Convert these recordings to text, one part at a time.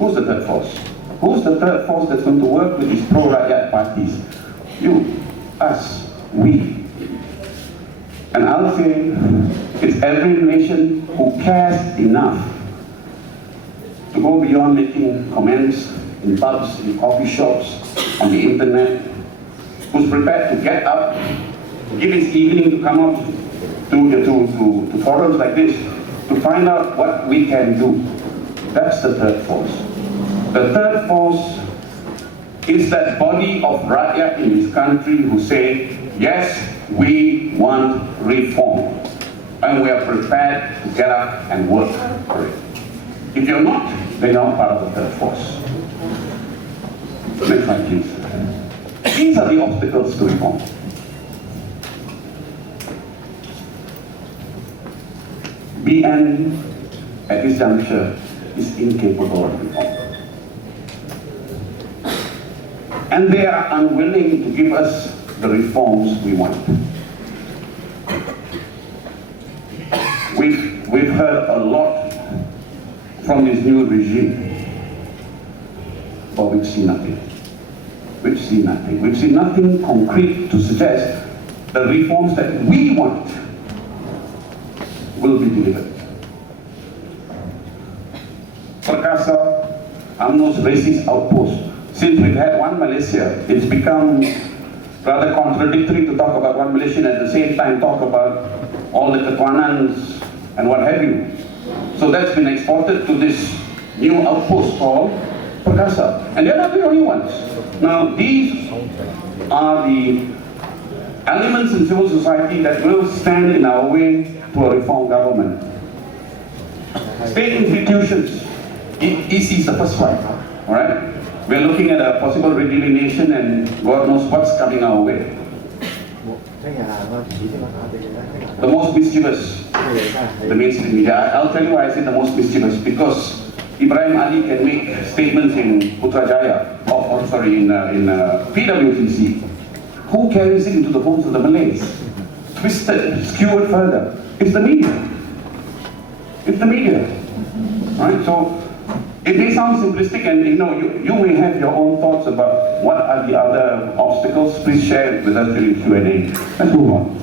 Who's the third force? Who's the third force that's going to work with these pro-rakyat parties? You, us, we. And I'll say it's every nation who cares enough to go beyond making comments in pubs, in coffee shops, on the internet, who's prepared to get up, give his evening to come up to forums like this, to find out what we can do. That's the third force. The third force is that body of rakyat in this country who say, yes, we want reform. And we are prepared to get up and work for it. If you're not, then you're not part of the third force. Next slide, please. These are the obstacles to reform. BN, at this juncture, is incapable of reform. And they are unwilling to give us the reforms we want. We've heard a lot from this new regime, but we've seen nothing. We've seen nothing. We've seen nothing concrete to suggest the reforms that we want will be delivered. Perkasa, UMNO's racist outpost. Since we've had one Malaysia, it's become rather contradictory to talk about one Malaysia and at the same time talk about all the ketuanans and what have you. So that's been exported to this new outpost called Perkasa. And they're not the only ones. Now, these are the elements in civil society that will stand in our way to a reform government. State institutions, EC is the first one, all right? We're looking at a possible redelineation and God knows what's coming our way. The most mischievous, the mainstream media. I'll tell you why I say the most mischievous, because Ibrahim Ali can make statements in Putrajaya, in PWTC. Who carries it into the homes of the Malays? Twisted, skewered further. It's the media. It's the media. Right? So it may sound simplistic, and you may have your own thoughts about what are the other obstacles. Please share it with us during Q&A. Let's move on.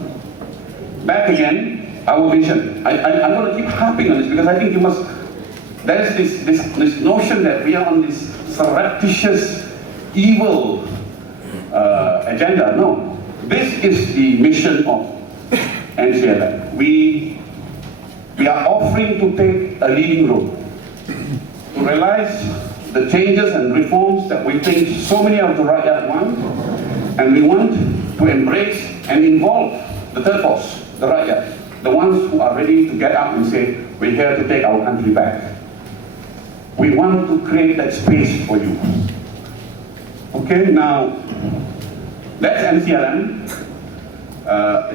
Back again, our vision. I'm going to keep harping on this because I think you must. There's this notion that we are on this surreptitious, evil agenda. No, this is the mission of MCLM. We are offering to take a leading role, to realize the changes and reforms that we think so many of the rakyat want, and we want to embrace and involve the third force, the rakyat, the ones who are ready to get up and say, we're here to take our country back. We want to create that space for you. Okay, now, that's MCLM.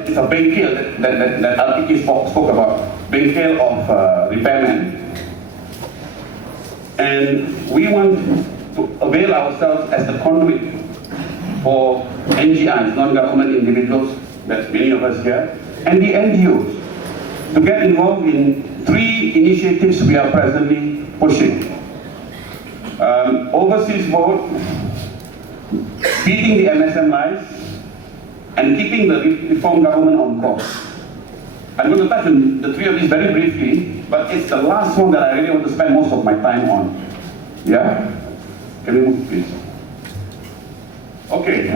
It's a bengkel that RTK spoke about, bengkel of repairmen. And we want to avail ourselves as the conduit for NGIs, non-government individuals, that's many of us here, and the NGOs, to get involved in 3 initiatives we are presently pushing. Overseas vote, beating the MSM lies, and keeping the reform government on course. I'm going to touch on the 3 of these very briefly, but it's the last one that I really want to spend most of my time on. Yeah? Can we move, please? Okay.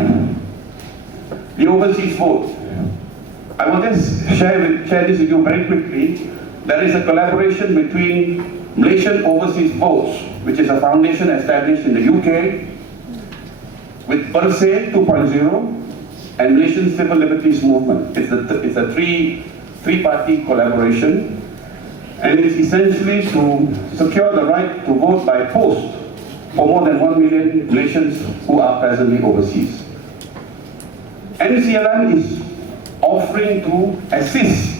The overseas vote. I will just share this with you very quickly. There is a collaboration between Malaysian Overseas Votes, which is a foundation established in the UK, with PERSE 2.0, and Malaysian Civil Liberties Movement. It's a three-party collaboration, and it's essentially to secure the right to vote by post for more than 1 million Malaysians who are presently overseas. MCLM is offering to assist.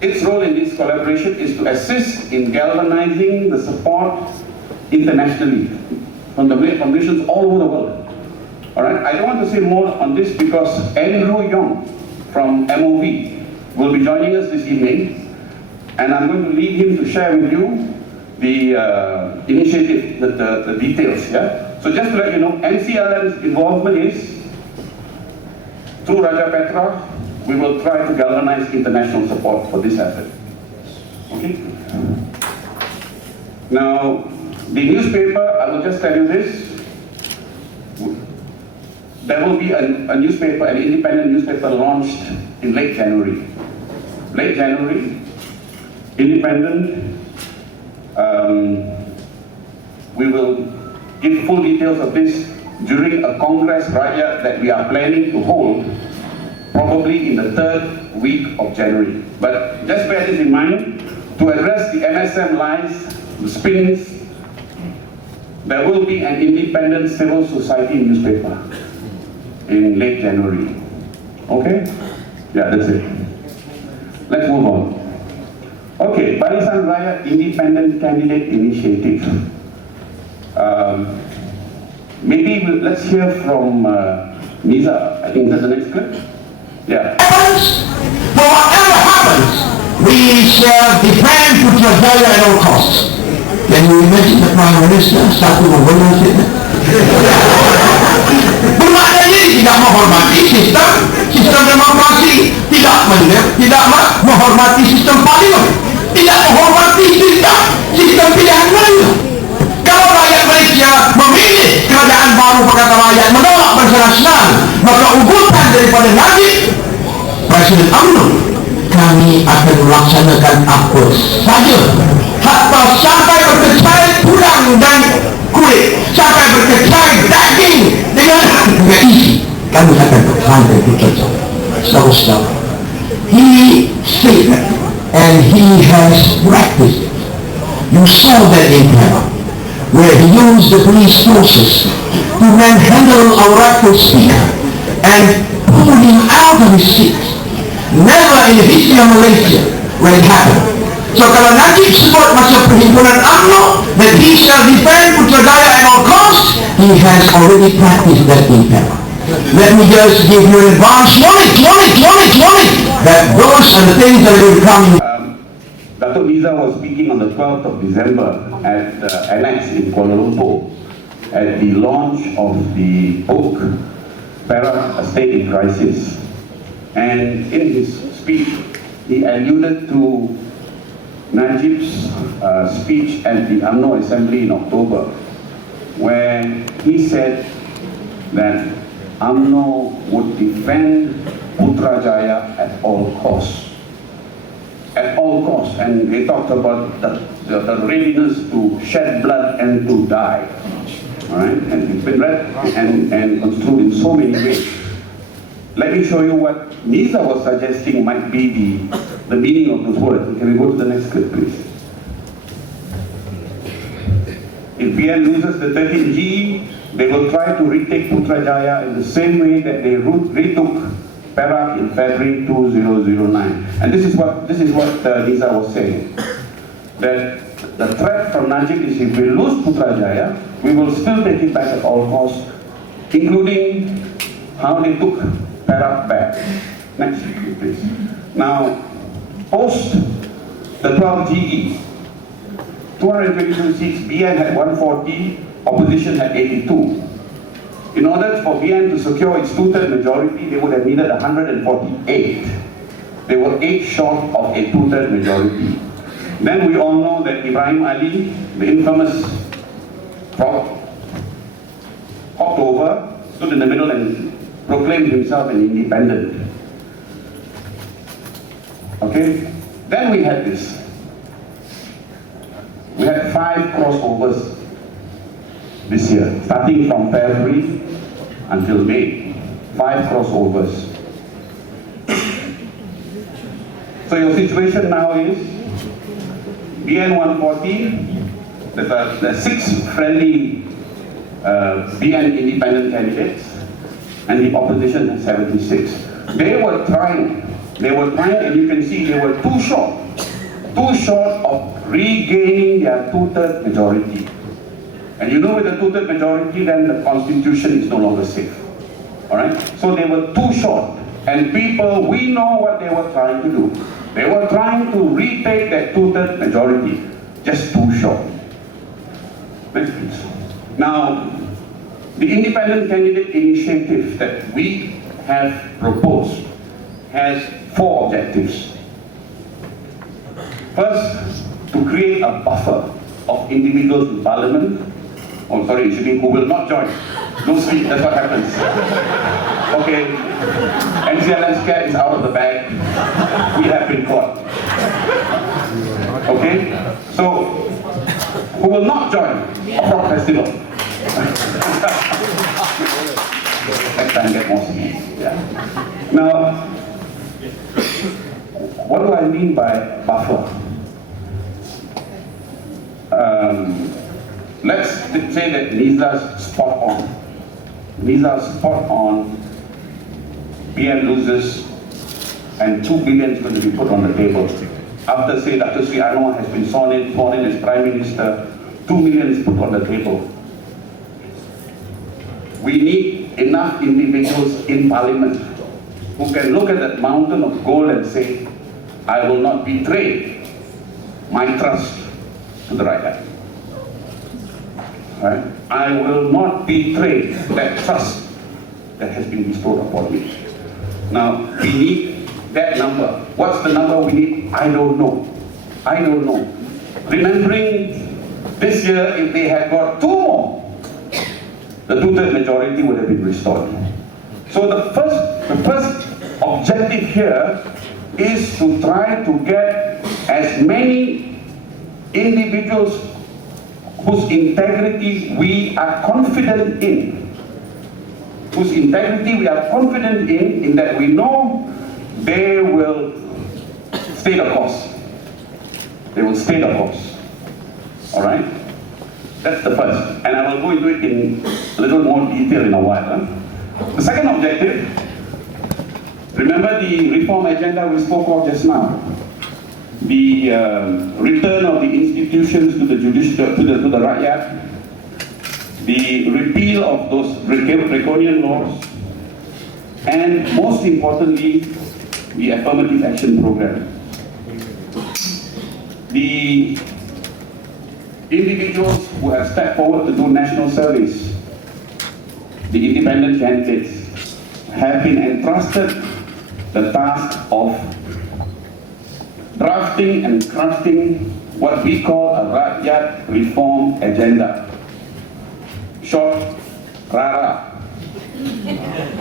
Its role in this collaboration is to assist in galvanizing the support internationally from nations all over the world. All right, I don't want to say more on this because Yong from MOV will be joining us this evening, and I'm going to leave him to share with you the initiative, the details, yeah? So just to let you know, MCLM's involvement is, through Raja Petra, we will try to galvanize international support for this effort. Okay? Now, the newspaper, I will just tell you this. There will be a newspaper, an independent newspaper launched in late January. Late January, independent. We will give full details of this during a Congress Raya that we are planning to hold probably in the 3rd week of January. But just bear this in mind, to address the MSM lies, the spins, there will be an independent civil society newspaper in late January. Okay? Yeah, that's it. Let's move on. Okay, Barisan Rakyat Independent Candidate Initiative. Maybe let's hear from Niza. I think that's the next clip. Yeah. For whatever happens, we shall defend Putrajaya at all costs. Can you imagine the Prime Minister satu membenar kita? Bermaknanya tidak menghormati sistem demokrasi, tidak menghormati sistem parlimen, tidak menghormati sistem pilihan raya. Kalau rakyat Malaysia memilih kerajaan baru berkata rakyat menolak barisan nasional, maka ugutan daripada Najib Presiden UMNO, kami akan melaksanakan apa saja, hatta sampai berkecai tulang dan kulit, sampai berkecai daging dengan isi, kami akan bertahan itu saja. Saudara-saudara, he said that and he has practiced it. You saw that in Pillai, where he used the police forces to manhandle our rightful speaker and pull him out of his seat. Never in the history of Malaysia will it happen. So kalau Najib sebut masuk perhimpunan UMNO that he shall defend Putrajaya at all costs, he has already practiced that in Pillai. Let me just give you an advance warning that those are the things that will come. Dato' Niza was speaking on the 12th of December at Annex in Kuala Lumpur at the launch of the book Perak, A State in Crisis. And in his speech, he alluded to Najib's speech at the UMNO Assembly in October, where he said that UMNO would defend Putrajaya at all costs. At all costs, and they talked about the readiness to shed blood and to die. All right, and it's been read and construed in so many ways. Let me show you what Niza was suggesting might be the meaning of those words. Can we go to the next clip, please? If BN loses the 13G, they will try to retake Putrajaya in the same way that they retook Perak in February 2009. And this is what Niza was saying. That the threat from Najib is if we lose Putrajaya, we will still take it back at all costs, including how they took Perak back. Next, please. Now, post the 12 GE, 222 seats, BN had 140, opposition had 82. In order for BN to secure its two-third majority, they would have needed 148. They were 8 short of a two-third majority. Then we all know that Ibrahim Ali, the infamous hopped over, stood in the middle and proclaimed himself an independent. Okay? Then we had this. We had 5 crossovers this year, starting from February until May. 5 crossovers. So your situation now is BN 140, there's 6 friendly BN independent candidates, and the opposition has 76. They were trying, and you can see they were too short of regaining their two-third majority. And you know with the two-third majority, then the constitution is no longer safe. Alright? So they were too short. And people, we know what they were trying to do. They were trying to retake that two-third majority, just too short. Next, please. Now, the independent candidate initiative that we have proposed has 4 objectives. First, to create a buffer of individuals in parliament, who will not join. No sleep, that's what happens. Okay, MCLM scare is out of the bag. We have been caught. Okay, so who will not join a frog festival? Next time get more sleep. Yeah. Now, what do I mean by buffer? Let's say that Niza's spot on. Niza's spot on, BN loses, and 2 billion is going to be put on the table. After, say, Dr. Sri Anwar has been sworn in as Prime Minister, 2 million is put on the table. We need enough individuals in Parliament who can look at that mountain of gold and say, I will not betray my trust to the Rakyat. Right? I will not betray that trust that has been bestowed upon me. Now, we need that number. What's the number we need? I don't know. I don't know. Remembering this year, if they had got 2 more, the 2/3 majority would have been restored. So the first objective here is to try to get as many individuals whose integrity we are confident in. In that we know they will stay the course. They will stay the course. All right? That's the first. And I will go into it in a little more detail in a while. The second objective, remember the reform agenda we spoke of just now? The return of the institutions to the judicial, to the Rakyat, the repeal of those draconian laws, and most importantly, the affirmative action program. The individuals who have stepped forward to do national service, the independent candidates, have been entrusted the task of drafting and crafting what we call a Rakyat Reform Agenda. Short, RARA.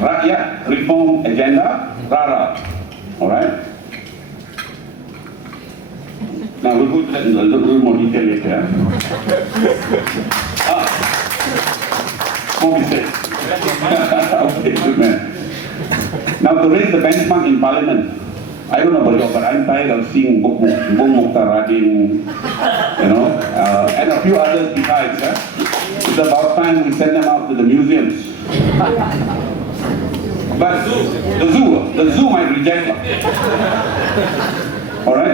Rakyat Reform Agenda, RARA. Alright? Now we'll go to that in a little more detail later. Small mistake. Okay, good man. Now to raise the benchmark in Parliament, I don't know about you, but I'm tired of seeing Bung Mokhtar Radin, and a few others besides. It's about time we send them out to the museums. But the zoo might reject them. All right?